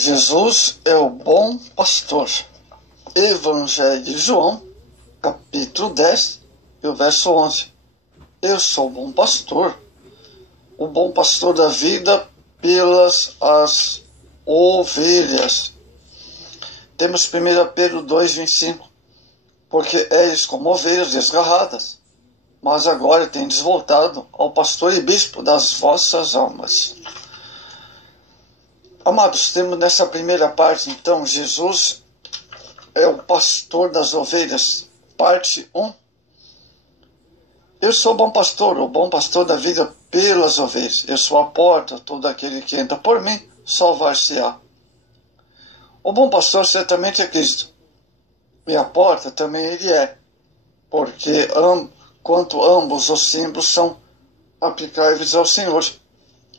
Jesus é o bom pastor. Evangelho de João, capítulo 10, e o verso 11. Eu sou o bom pastor da vida pelas as ovelhas. Temos 1 Pedro 2,25. Porque eles como ovelhas desgarradas, mas agora tendes voltado ao pastor e bispo das vossas almas. Amados, temos nessa primeira parte, então, Jesus é o pastor das ovelhas, parte 1. Eu sou o bom pastor da vida pelas ovelhas. Eu sou a porta, todo aquele que entra por mim, salvar-se-á. O bom pastor certamente é Cristo. E a porta também ele é, porque quanto ambos os símbolos são aplicáveis ao Senhor.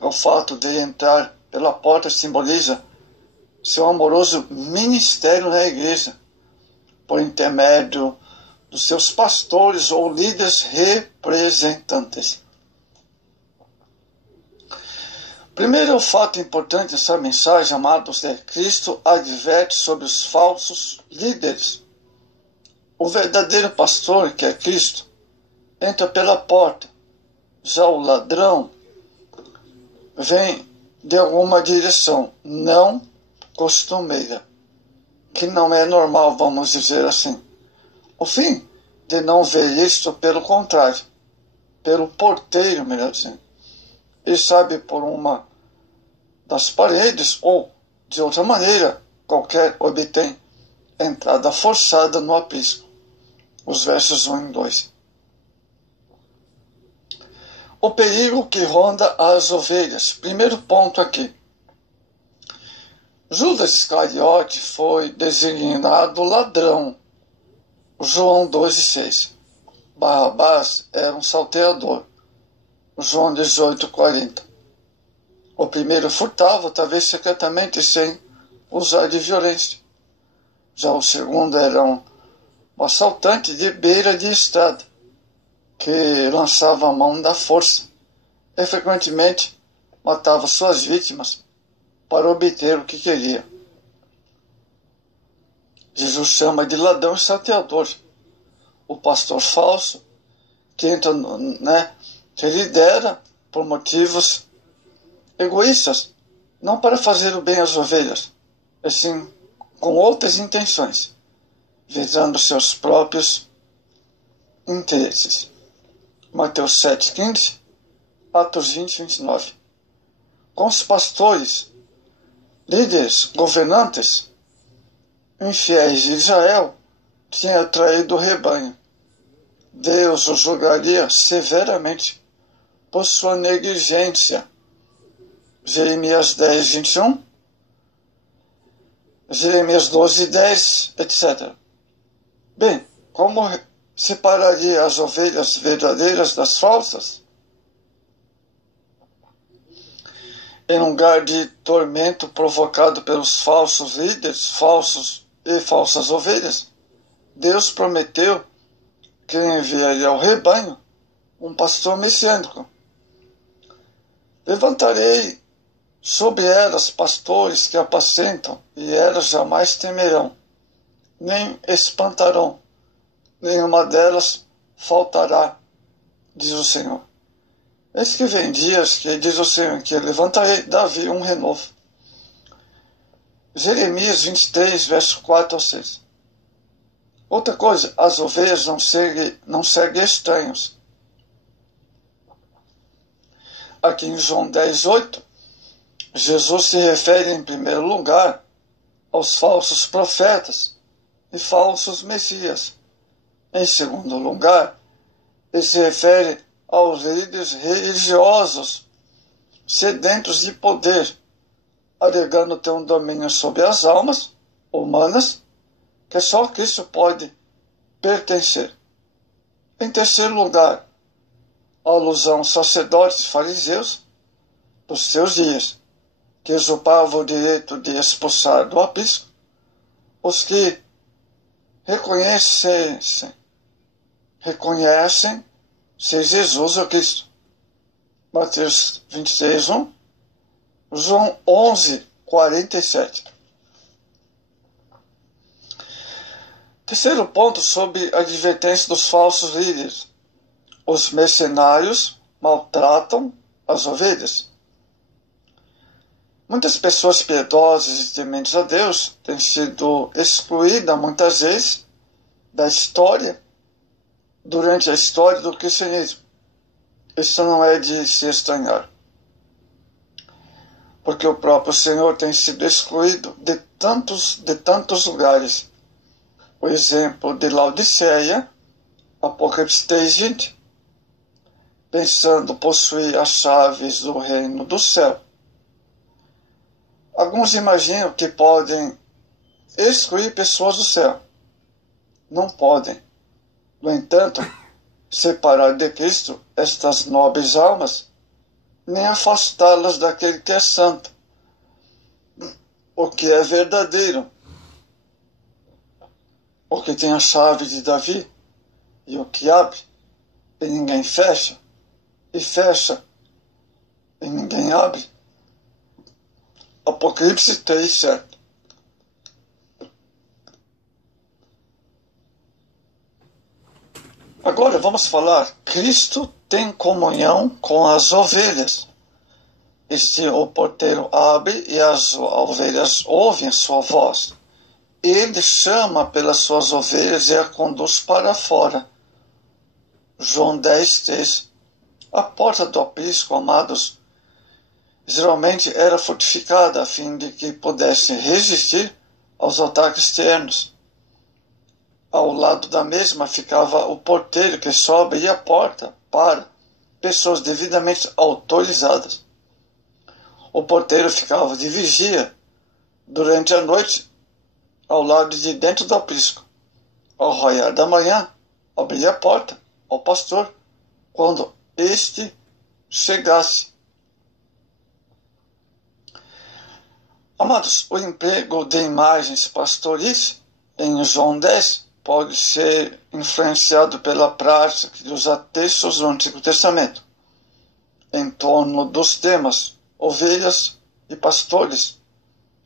O fato de entrar pela porta simboliza seu amoroso ministério na igreja, por intermédio dos seus pastores ou líderes representantes. Primeiro fato importante dessa mensagem, amados, é que Cristo adverte sobre os falsos líderes. O verdadeiro pastor, que é Cristo, entra pela porta. Já o ladrão vem de alguma direção não costumeira, que não é normal, vamos dizer assim. O fim de não ver isto, pelo contrário, pelo porteiro, melhor dizendo. Ele sabe por uma das paredes ou, de outra maneira, qualquer obtém entrada forçada no aprisco. Os versos 1 e 2. O perigo que ronda as ovelhas. Primeiro ponto aqui. Judas Iscariote foi designado ladrão. João 12,6. Barrabás era um salteador. João 18,40. O primeiro furtava, talvez secretamente, sem usar de violência. Já o segundo era um assaltante de beira de estrada, que lançava a mão da força e frequentemente matava suas vítimas para obter o que queria. Jesus chama de ladrão e salteador o pastor falso que entra, que lidera por motivos egoístas, não para fazer o bem às ovelhas, e sim com outras intenções, visando seus próprios interesses. Mateus 7,15, Atos 20:29. Com os pastores, líderes, governantes, infiéis de Israel, tinha traído o rebanho. Deus o julgaria severamente por sua negligência. Jeremias 10:21, Jeremias 12:10, etc. Bem, como separaria as ovelhas verdadeiras das falsas? Em lugar de tormento provocado pelos falsos líderes, falsos e falsas ovelhas, Deus prometeu que enviaria ao rebanho um pastor messiânico. Levantarei sobre elas pastores que apacentam, e elas jamais temerão, nem espantarão, nenhuma delas faltará, diz o Senhor. Eis que vem dias que, diz o Senhor, que levantarei Davi um renovo. Jeremias 23, verso 4 ao 6. Outra coisa, as ovelhas não seguem estranhos. Aqui em João 10:8, Jesus se refere em primeiro lugar aos falsos profetas e falsos messias. Em segundo lugar, ele se refere aos líderes religiosos sedentos de poder, alegando ter um domínio sobre as almas humanas que só Cristo pode pertencer. Em terceiro lugar, a alusão aos sacerdotes e fariseus dos seus dias, que usurpavam o direito de expulsar do aprisco os que reconhecem ser Jesus o Cristo. Mateus 26:1, João 11, 47. Terceiro ponto sobre a advertência dos falsos líderes. Os mercenários maltratam as ovelhas. Muitas pessoas piedosas e tementes a Deus têm sido excluídas muitas vezes da história, durante a história do cristianismo. Isso não é de se estranhar, porque o próprio Senhor tem sido excluído de tantos lugares. O exemplo de Laodiceia, Apocalipse 3:20, pensando possuir as chaves do reino do céu. Alguns imaginam que podem excluir pessoas do céu. Não podem. No entanto, separar de Cristo estas nobres almas, nem afastá-las daquele que é santo, o que é verdadeiro, o que tem a chave de Davi, e o que abre, e ninguém fecha, e fecha, e ninguém abre. Apocalipse 3:7. Agora vamos falar, Cristo tem comunhão com as ovelhas. E se o porteiro abre e as ovelhas ouvem sua voz, ele chama pelas suas ovelhas e a conduz para fora. João 10:3. A porta do aprisco, amados, geralmente era fortificada a fim de que pudesse resistir aos ataques externos. Ao lado da mesma ficava o porteiro que só abria a porta para pessoas devidamente autorizadas. O porteiro ficava de vigia durante a noite ao lado de dentro do aprisco. Ao raiar da manhã, abria a porta ao pastor quando este chegasse. Amados, o emprego de imagens pastoris em João 10 pode ser influenciado pela prática dos textos do Antigo Testamento em torno dos temas ovelhas e pastores,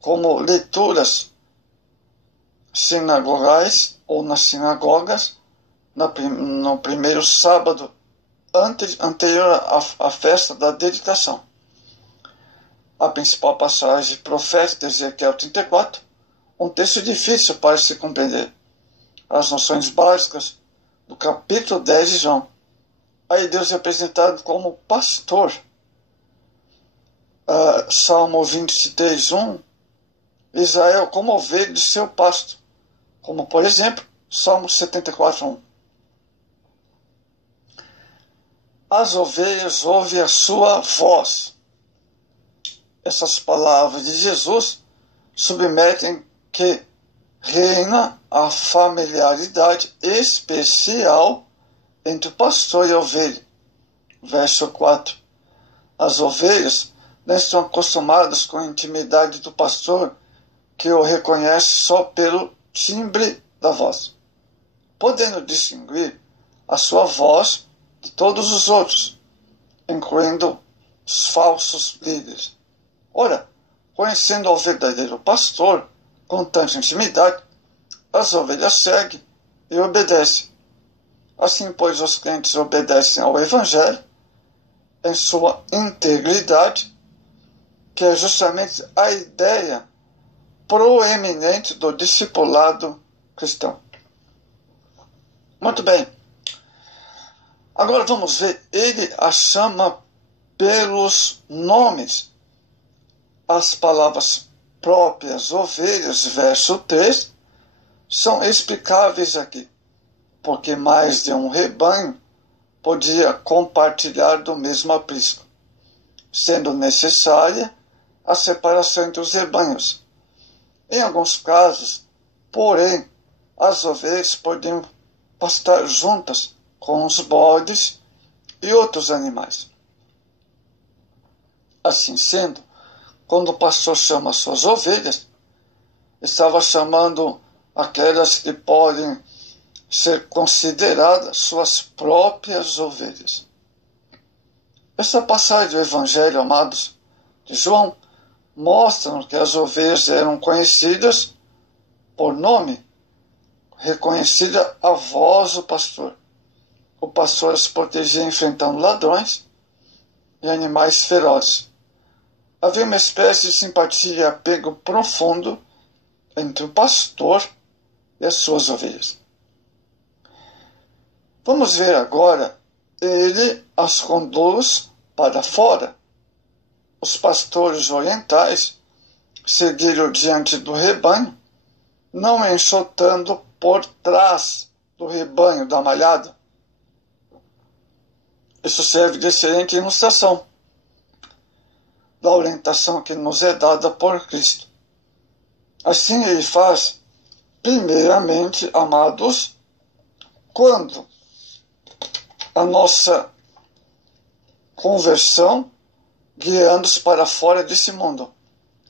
como leituras sinagogais ou nas sinagogas no primeiro sábado anterior à festa da dedicação. A principal passagem profética de Ezequiel 34, um texto difícil para se compreender. As noções básicas do capítulo 10 de João. Aí Deus é apresentado como pastor. Salmo 23:1, Israel como ovelha de seu pasto. Como, por exemplo, Salmo 74:1. As ovelhas ouvem a sua voz. Essas palavras de Jesus submetem que reina a familiaridade especial entre o pastor e a ovelha. Verso 4. As ovelhas não estão acostumadas com a intimidade do pastor, que o reconhece só pelo timbre da voz, podendo distinguir a sua voz de todos os outros, incluindo os falsos líderes. Ora, conhecendo o verdadeiro pastor com tanta intimidade, as ovelhas seguem e obedecem. Assim, pois, os crentes obedecem ao Evangelho em sua integridade, que é justamente a ideia proeminente do discipulado cristão. Muito bem. Agora vamos ver. Ele a chama pelos nomes. As palavras próprias ovelhas, verso 3, são explicáveis aqui, porque mais de um rebanho podia compartilhar do mesmo aprisco, sendo necessária a separação entre os rebanhos. Em alguns casos, porém, as ovelhas podiam pastar juntas com os bodes e outros animais. Assim sendo, quando o pastor chama suas ovelhas, estava chamando aquelas que podem ser consideradas suas próprias ovelhas. Essa passagem do Evangelho, amados, de João, mostram que as ovelhas eram conhecidas por nome, reconhecida a voz do pastor. O pastor as protegia enfrentando ladrões e animais ferozes. Havia uma espécie de simpatia e apego profundo entre o pastor e as suas ovelhas. Vamos ver agora, ele as conduz para fora. Os pastores orientais seguiram diante do rebanho, não enxotando por trás do rebanho da malhada. Isso serve de excelente ilustração da orientação que nos é dada por Cristo. Assim ele faz, primeiramente, amados, quando a nossa conversão guiando-os para fora desse mundo.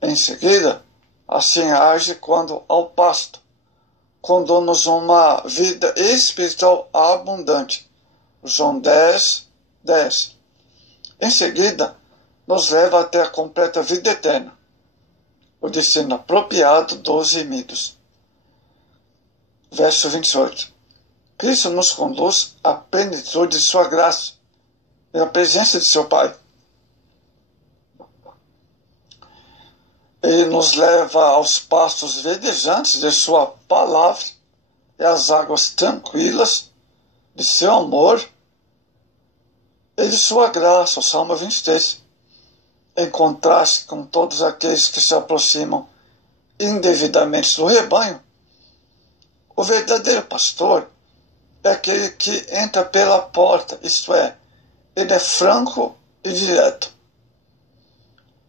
Em seguida, assim age quando ao pasto, conduz-nos uma vida espiritual abundante. João 10, 10. Em seguida, nos leva até a completa vida eterna, o destino apropriado dos remidos. Verso 28. Cristo nos conduz à plenitude de sua graça e à presença de seu Pai. Ele nos leva aos pastos verdejantes de sua palavra e às águas tranquilas de seu amor e de sua graça, o Salmo 23. Em contraste com todos aqueles que se aproximam indevidamente do rebanho, o verdadeiro pastor é aquele que entra pela porta, isto é, ele é franco e direto.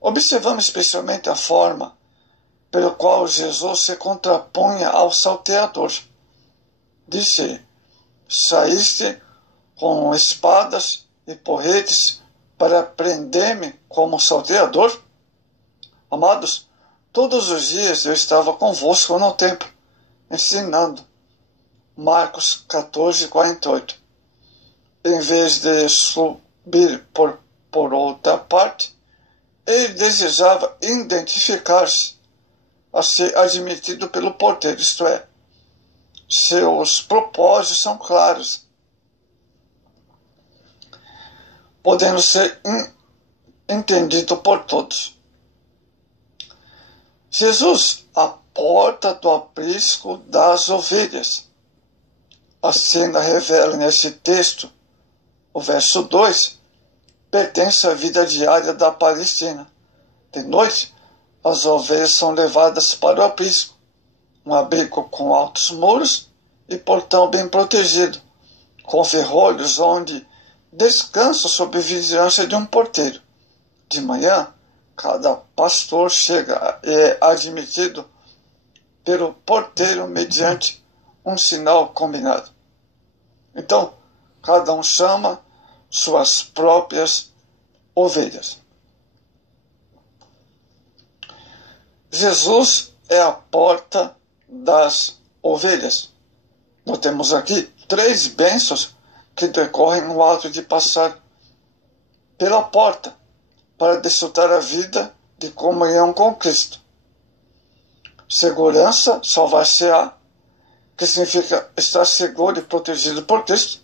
Observamos especialmente a forma pelo qual Jesus se contrapunha ao salteador. Disse: saíste com espadas e porretes para prender-me como salteador? Amados, todos os dias eu estava convosco no templo, ensinando. Marcos 14, 48. Em vez de subir por outra parte, ele desejava identificar-se a ser admitido pelo porteiro, isto é, seus propósitos são claros, podendo ser entendido por todos. Jesus, a porta do aprisco das ovelhas. A cena revela nesse texto, o verso 2, pertence à vida diária da Palestina. De noite, as ovelhas são levadas para o aprisco, um abrigo com altos muros e portão bem protegido, com ferrolhos onde descansam sob vigilância de um porteiro. De manhã, cada pastor chega e é admitido pelo porteiro mediante um sinal combinado. Então, cada um chama suas próprias ovelhas. Jesus é a porta das ovelhas. Nós temos aqui 3 bênçãos que decorrem no ato de passar pela porta para desfrutar a vida de comunhão com Cristo. Segurança, salvar-se-á, que significa estar seguro e protegido por Cristo,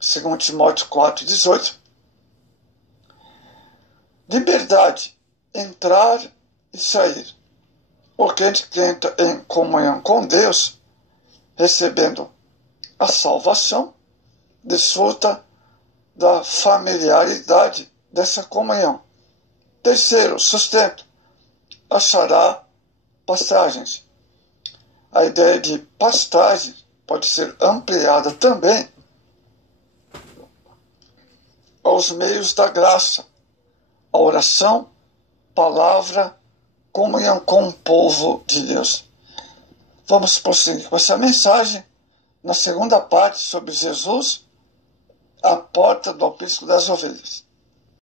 segundo Timóteo 4, 18. Liberdade, entrar e sair. O crente que entra em comunhão com Deus, recebendo a salvação, desfruta da familiaridade dessa comunhão. Terceiro, sustento, achará pastagens. A ideia de pastagem pode ser ampliada também aos meios da graça, a oração, palavra, comunhão com o povo de Deus. Vamos prosseguir com essa mensagem na segunda parte sobre Jesus, a porta do aprisco das ovelhas.